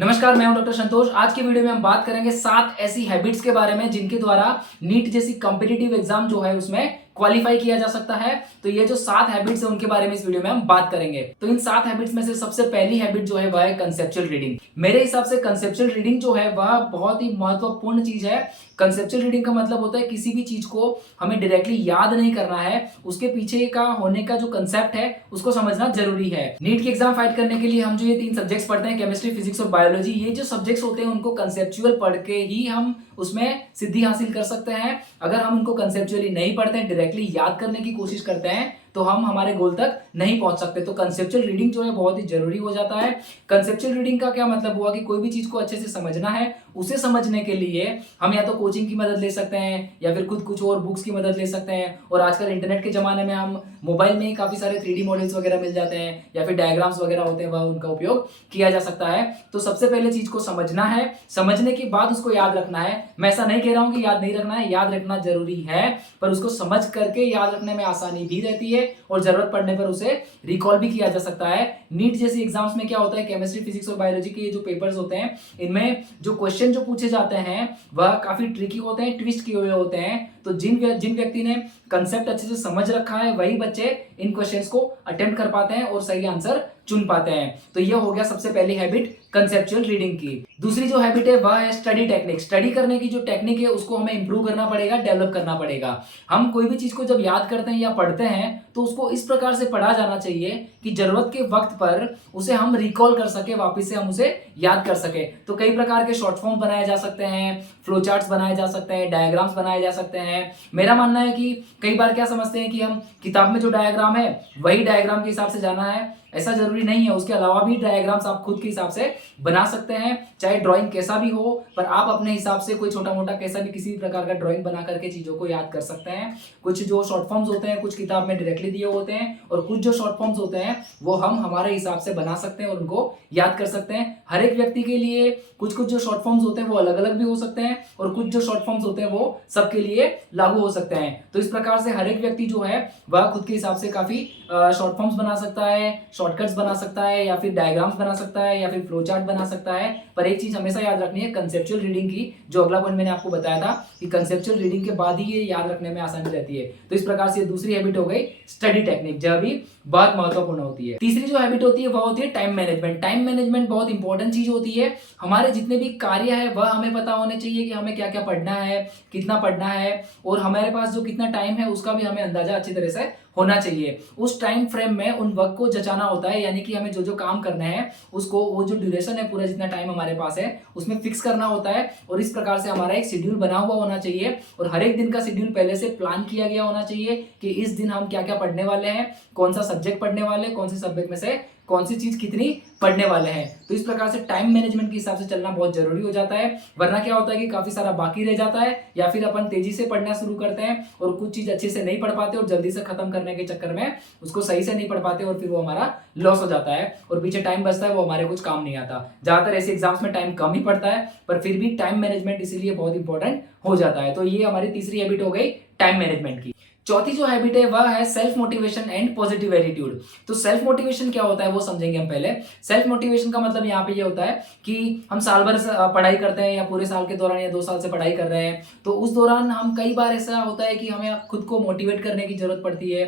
नमस्कार, मैं हूं डॉक्टर संतोष। आज के वीडियो में हम बात करेंगे 7 ऐसी हैबिट्स के बारे में जिनके द्वारा नीट जैसी कॉम्पिटिटिव एग्जाम जो है उसमें क्वालिफाई किया जा सकता है। तो ये जो 7 हैबिट्स है उनके बारे में इस वीडियो में हम बात करेंगे। तो इन 7 हैबिट्स में से सबसे पहली हैबिट जो है वह है कंसेप्चुअल रीडिंग। मेरे हिसाब से कंसेप्चुअल रीडिंग जो है वह बहुत ही महत्वपूर्ण चीज है। कंसेप्चुअल रीडिंग का मतलब होता है किसी भी चीज को हमें डायरेक्टली याद नहीं करना है, उसके पीछे का होने का जो कंसेप्ट है उसको समझना जरूरी है। नीट की एग्जाम फाइट करने के लिए हम जो ये 3 सब्जेक्ट्स पढ़ते हैं, केमिस्ट्री, फिजिक्स और बायोलॉजी, ये जो सब्जेक्ट्स होते हैं उनको कंसेप्चुअल पढ़ के ही हम उसमें सिद्धि हासिल कर सकते हैं। अगर हम उनको कंसेप्चुअली नहीं पढ़ते हैं, डायरेक्टली याद करने की कोशिश करते हैं, तो हम हमारे गोल तक नहीं पहुंच सकते। तो कंसेप्चुअल रीडिंग जो है बहुत ही जरूरी हो जाता है। कंसेप्चुअल रीडिंग का क्या मतलब हुआ कि कोई भी चीज को अच्छे से समझना है, उसे समझने के लिए हम या तो कोचिंग की मदद ले सकते हैं या फिर खुद कुछ और बुक्स की मदद ले सकते हैं। और आजकल इंटरनेट के जमाने में हम मोबाइल में ही काफी सारे 3D मॉडल्स वगैरह मिल जाते हैं या फिर डायग्राम्स वगैरह होते हैं, वह उनका उपयोग किया जा सकता है। तो सबसे पहले चीज को समझना है, समझने के बाद उसको याद रखना है। मैं ऐसा नहीं कह रहा हूं कि याद नहीं रखना है, याद रखना जरूरी है, पर उसको समझ करके याद रखने में आसानी भी रहती है और जरूरत पड़ने पर उसे रिकॉल भी किया जा सकता है। नीट जैसी एग्जाम्स में क्या होता है, केमिस्ट्री, फिजिक्स और बायोलॉजी के जो पेपर्स होते हैं, इनमें जो क्वेश्चन जो पूछे जाते हैं वह काफी ट्रिकी होते हैं, ट्विस्ट किए हुए होते हैं। तो जिन व्यक्ति ने कंसेप्ट अच्छे से समझ रखा है वही बच्चे इन क्वेश्चंस को अटेम्प्ट कर पाते हैं और सही आंसर चुन पाते हैं। तो यह हो गया सबसे पहली हैबिट कंसेप्चुअल रीडिंग की। दूसरी जो हैबिट है वह है स्टडी टेक्निक। स्टडी करने की जो टेक्निक है उसको हमें इंप्रूव करना पड़ेगा, डेवलप करना पड़ेगा। हम कोई भी चीज को जब याद करते हैं या पढ़ते हैं तो उसको इस प्रकार से पढ़ा जाना चाहिए कि जरूरत के वक्त पर उसे हम रिकॉल कर सके, वापस से हम उसे याद कर सके। तो कई प्रकार के शॉर्ट फॉर्म बनाए जा सकते हैं, फ्लो चार्ट्स बनाए जा सकते हैं, डायग्राम्स बनाए जा सकते हैं। मेरा मानना है कि कई बार क्या समझते हैं कि हम किताब में जो डायग्राम है वही डायग्राम के हिसाब से जाना है, ऐसा जरूरी नहीं है। उसके अलावा भी डायग्राम्स आप खुद के हिसाब से बना सकते हैं, चाहे ड्राइंग कैसा भी हो, पर आप अपने हिसाब से कोई छोटा मोटा कैसा भी किसी प्रकार का ड्राइंग बना करके चीजों को याद कर सकते हैं। कुछ जो शॉर्ट फॉर्म्स होते हैं कुछ किताब में डायरेक्टली दिए होते हैं और कुछ जो शॉर्ट फॉर्म्स होते हैं वो हम हमारे हिसाब से बना सकते हैं और उनको याद कर सकते हैं। हर एक व्यक्ति के लिए कुछ कुछ जो शॉर्ट फॉर्म्स होते हैं वो अलग अलग भी हो सकते हैं और कुछ जो शॉर्ट फॉर्म्स होते हैं वो सबके लिए लागू हो सकते हैं। तो इस प्रकार से हर एक व्यक्ति जो है वह खुद के हिसाब से काफी शॉर्ट फॉर्म्स बना सकता है, शॉर्टकट्स बना सकता है या फिर डायग्राम्स बना सकता है या फिर फ्लो चार्ट बना सकता है। पर एक चीज हमेशा याद रखनी है कंसेप्चुअल रीडिंग की, जो अगला पॉइंट मैंने आपको बताया था कि कंसेप्चुअल रीडिंग के बाद ही ये याद रखने में आसानी रहती है। तो इस प्रकार से दूसरी हैबिट हो गई स्टडी टेक्निक, जो भी बहुत महत्वपूर्ण होती है। तीसरी जो हैबिट होती है वह होती है टाइम मैनेजमेंट। टाइम मैनेजमेंट बहुत इंपॉर्टेंट चीज होती है। हमारे जितने भी कार्य है वह हमें पता होने चाहिए कि हमें क्या क्या पढ़ना है, कितना पढ़ना है, और हमारे पास जो कितना टाइम है उसका भी हमें अंदाजा अच्छी तरह से होना चाहिए। उस टाइम फ्रेम में उन वक्त को जचाना होता है, यानी कि हमें जो जो काम करने हैं उसको, वो जो ड्यूरेशन है, पूरा जितना टाइम हमारे पास है उसमें फिक्स करना होता है। और इस प्रकार से हमारा एक शेड्यूल बना हुआ होना चाहिए और हर एक दिन का शेड्यूल पहले से प्लान किया गया होना चाहिए कि इस दिन हम क्या क्या पढ़ने वाले हैं, कौन सा सब्जेक्ट पढ़ने वाले हैं, कौन से सब्जेक्ट में से कौन सी चीज कितनी पढ़ने वाले हैं। तो इस प्रकार से टाइम मैनेजमेंट के हिसाब से चलना बहुत जरूरी हो जाता है, वरना क्या होता है कि काफी सारा बाकी रह जाता है या फिर अपन तेजी से पढ़ना शुरू करते हैं और कुछ चीज अच्छे से नहीं पढ़ पाते और जल्दी से खत्म करने के चक्कर में उसको सही से नहीं पढ़ पाते और फिर वो हमारा लॉस हो जाता है और पीछे टाइम बचता है, वो हमारे कुछ काम नहीं आता। ज्यादातर ऐसे एग्जाम्स में टाइम कम ही पड़ता है, पर फिर भी टाइम मैनेजमेंट इसीलिए बहुत इंपॉर्टेंट हो जाता है। तो ये हमारी तीसरी हैबिट हो गई टाइम मैनेजमेंट की। चौथी जो हैबिट है वह है self motivation and positive attitude. तो सेल्फ मोटिवेशन क्या होता है वो समझेंगे हम पहले। सेल्फ मोटिवेशन का मतलब यहाँ पे ये होता है कि हम साल भर पढ़ाई करते हैं या पूरे साल के दौरान या 2 साल से पढ़ाई कर रहे हैं, तो उस दौरान हम कई बार ऐसा होता है कि हमें खुद को मोटिवेट करने की जरूरत पड़ती है।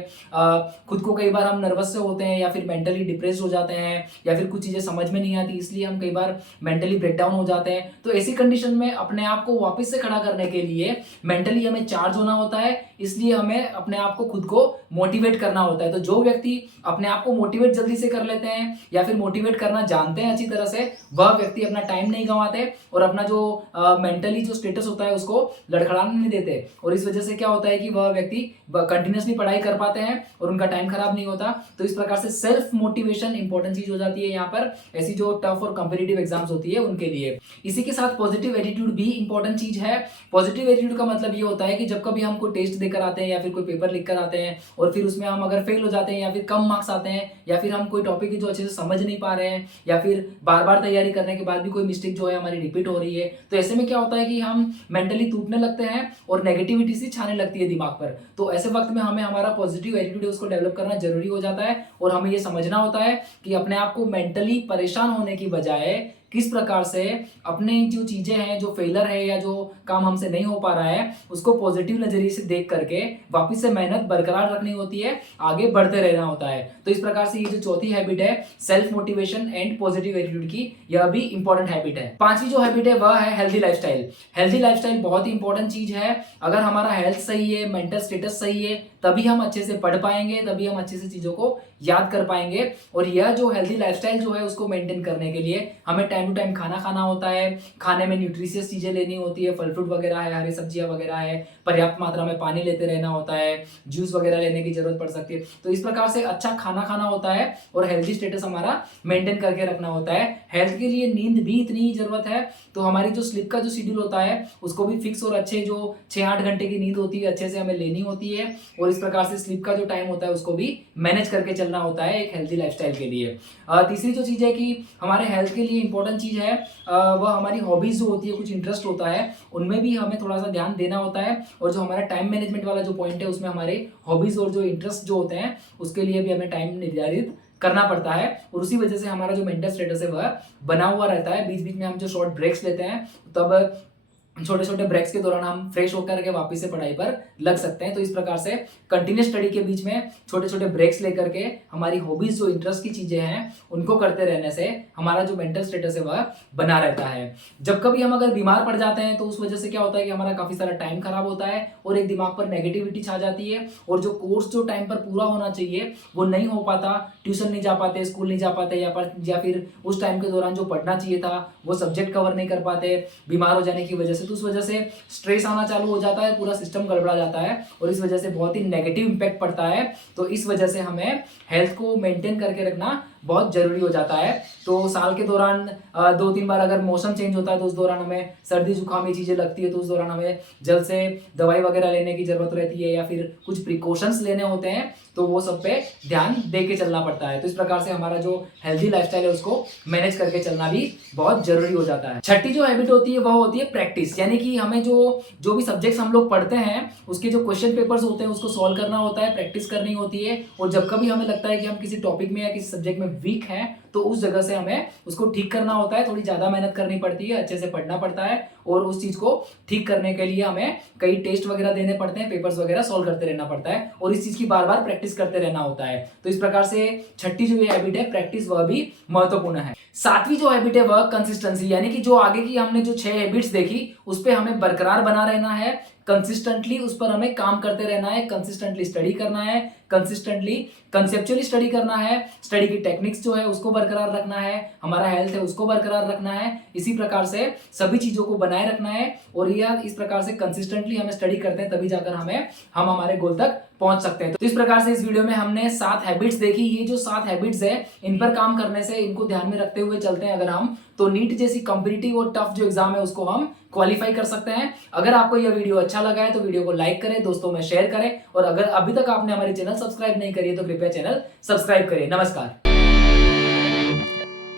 खुद को कई बार हम नर्वस से होते हैं या फिर मेंटली डिप्रेस्ड हो जाते हैं या फिर कुछ चीजें समझ में नहीं आती, इसलिए हम कई बार मेंटली ब्रेकडाउन हो जाते हैं। तो ऐसी कंडीशन में अपने आप को वापस से खड़ा करने के लिए मेंटली हमें चार्ज होना होता है, इसलिए हमें अपने आप को खुद को मोटिवेट करना होता है। तो जो व्यक्ति अपने आप को मोटिवेट जल्दी से कर लेते हैं या फिर मोटिवेट करना जानते हैं अच्छी तरह से, वह व्यक्ति अपना टाइम नहीं गंवाते और अपना जो मेंटली जो स्टेटस होता है उसको लड़खड़ाने नहीं देते, और इस वजह से क्या होता है कि वह व्यक्ति कंटिन्यूसली पढ़ाई कर पाते हैं और उनका टाइम खराब नहीं होता। तो इस प्रकार से सेल्फ मोटिवेशन इंपॉर्टेंट चीज हो जाती है यहाँ पर, ऐसी जो टफ और कॉम्पिटिटिव एग्जाम्स होती है उनके लिए। इसी के साथ पॉजिटिव एटीट्यूड भी इंपॉर्टेंट चीज है। पॉजिटिव एटीट्यूड का मतलब ये होता है कि जब कभी हम कोई टेस्ट देकर आते हैं या फिर कोई पेपर लिख कर आते हैं और फिर उसमें हम अगर फेल हो जाते हैं या फिर कम मार्क्स आते हैं या फिर हम कोई टॉपिक जो अच्छे से समझ नहीं पा रहे हैं या फिर बार बार तैयारी करने के बाद भी कोई मिस्टेक जो है हमारी रिपीट हो रही है, तो ऐसे में क्या होता है कि हम मेंटली टूटने लगते हैं और नेगेटिविटी सी छाने लगती है दिमाग पर। तो ऐसे वक्त में हमें हमारा पॉजिटिव एटीट्यूड उसको डेवलप करना जरूरी हो जाता है और हमें ये समझना होता है कि अपने आप को मेंटली परेशान होने की बजाय किस प्रकार से अपने जो चीजें हैं, जो फेलर है या जो काम हमसे नहीं हो पा रहा है, उसको पॉजिटिव नजरिए से देख करके वापस से मेहनत बरकरार रखनी होती है, आगे बढ़ते रहना होता है। तो इस प्रकार से ये जो चौथी हैबिट है self motivation and positive attitude की, यह भी इंपॉर्टेंट हैबिट है। पांचवी जो हैबिट है वह है हेल्दी लाइफस्टाइल। हेल्दी लाइफस्टाइल बहुत ही इंपॉर्टेंट चीज है। अगर हमारा हेल्थ सही है, मेंटल स्टेटस सही है, तभी हम अच्छे से पढ़ पाएंगे, तभी हम अच्छे से चीजों को याद कर पाएंगे। और यह जो हेल्दी लाइफस्टाइल जो है उसको मेंटेन करने के लिए हमें टाइम टू टाइम खाना खाना होता है, खाने में न्यूट्रिशियस चीजें लेनी होती है, फल फ्रूट वगैरह है, हरी सब्जियां वगैरह है, पर्याप्त मात्रा में पानी लेते रहना होता है, जूस वगैरह लेने की जरूरत पड़ सकती है। तो इस प्रकार से अच्छा खाना खाना होता है और हेल्थी स्टेटस हमारा मेंटेन करके रखना होता है। हेल्थ के लिए नींद भी इतनी ही जरूरत है। तो हमारी जो स्लीप का जो शेड्यूल होता है उसको भी फिक्स और अच्छे, जो 6-8 घंटे की नींद होती है अच्छे से हमें लेनी होती है। और इस प्रकार से स्लीप का जो टाइम होता है उसको भी मैनेज करके चलना होता है एक हेल्थी लाइफस्टाइल के लिए। तीसरी जो चीज है कि हमारे हेल्थ के लिए इंपॉर्टेंट चीज है वह हमारी हॉबीज जो होती है, कुछ इंटरेस्ट होता है, उनमें भी हमें थोड़ा सा ध्यान देना होता है। और जो हमारा टाइम मैनेजमेंट वाला जो पॉइंट है उसमें हमारे हॉबीज और जो इंटरेस्ट जो होते हैं उसके लिए भी हमें टाइम निर्धारित करना पड़ता है। और उसी वजह से हमारा जो मेंटल स्टेटस है वह बना हुआ रहता है। बीच बीच में हम जो शॉर्ट ब्रेक्स लेते हैं तब छोटे छोटे ब्रेक्स के दौरान हम फ्रेश होकर के वापस से पढ़ाई पर लग सकते हैं। तो इस प्रकार से कंटिन्यूस स्टडी के बीच में छोटे छोटे ब्रेक्स लेकर के हमारी हॉबीज जो इंटरेस्ट की चीजें हैं उनको करते रहने से हमारा जो मेंटल स्टेटस है वह बना रहता है। जब कभी हम अगर बीमार पड़ जाते हैं तो उस वजह से क्या होता है कि हमारा काफी सारा टाइम खराब होता है और एक दिमाग पर नेगेटिविटी छा जाती है और जो कोर्स जो टाइम पर पूरा होना चाहिए वो नहीं हो पाता। ट्यूशन नहीं जा पाते, स्कूल नहीं जा पाते, या फिर उस टाइम के दौरान जो पढ़ना चाहिए था वो सब्जेक्ट कवर नहीं कर पाते बीमार हो जाने की वजह से। तो उस वजह से स्ट्रेस आना चालू हो जाता है, पूरा सिस्टम गड़बड़ा जाता है और इस वजह से बहुत ही नेगेटिव इंपैक्ट पड़ता है। तो इस वजह से हमें हेल्थ को मेंटेन करके रखना बहुत जरूरी हो जाता है। तो साल के दौरान 2-3 बार अगर मौसम चेंज होता है तो उस दौरान हमें सर्दी जुकाम ये चीजें लगती है, तो उस दौरान हमें जल्द से दवाई वगैरह लेने की जरूरत रहती है या फिर कुछ प्रिकॉशंस लेने होते हैं। तो वो सब पे ध्यान दे के चलना पड़ता है। तो इस प्रकार से हमारा जो हेल्दी लाइफस्टाइल है उसको मैनेज करके चलना भी बहुत जरूरी हो जाता है। छठी जो हैबिट होती है वह होती है प्रैक्टिस। यानी कि हमें जो भी सब्जेक्ट्स हम लोग पढ़ते हैं उसके जो क्वेश्चन पेपर्स होते हैं उसको सॉल्व करना होता है, प्रैक्टिस करनी होती है। और जब कभी हमें लगता है कि हम किसी टॉपिक में या किसी सब्जेक्ट में वीक हैं तो उस जगह से हमें उसको ठीक करना होता है। थोड़ी ज्यादा मेहनत करनी पड़ती है, अच्छे से पढ़ना पड़ता है और उस चीज को ठीक करने के लिए हमें कई टेस्ट वगैरह देने पड़ते हैं, पेपर्स वगैरह सॉल्व करते रहना पड़ता है और इस चीज की बार बार प्रैक्टिस करते रहना होता है। तो इस प्रकार से छठी जो हैबिट है प्रैक्टिस, वह भी महत्वपूर्ण है। सातवीं जो हैबिट है वह कंसिस्टेंसी। यानी कि जो आगे की हमने जो 6 हैबिट्स देखी उस पर हमें बरकरार बना रहना है, कंसिस्टेंटली उस पर हमें काम करते रहना है, कंसिस्टेंटली स्टडी करना है, कंसिस्टेंटली कंसेप्चुअली स्टडी करना है, स्टडी की टेक्निक्स जो है उसको बरकरार रखना है, हमारा हेल्थ है उसको बरकरार रखना है। इसी प्रकार से सभी चीजों को बनाए रखना है और यह इस प्रकार से कंसिस्टेंटली हमें स्टडी करते हैं तभी जाकर हम हमारे गोल तक पहुंच सकते हैं। तो इस प्रकार से इस वीडियो में हमने 7 हैबिट्स देखी। ये जो 7 हैबिट्स है इन पर काम करने से, इनको ध्यान में रखते हुए चलते हैं अगर हम, तो नीट जैसी कॉम्पिटिटिव और टफ जो एग्जाम है उसको हम क्वालिफाई कर सकते हैं। अगर आपको यह वीडियो अच्छा लगा है तो वीडियो को लाइक करें, दोस्तों में शेयर करें और अगर अभी तक आपने हमारे चैनल सब्सक्राइब नहीं करी है तो कृपया चैनल सब्सक्राइब करें। नमस्कार।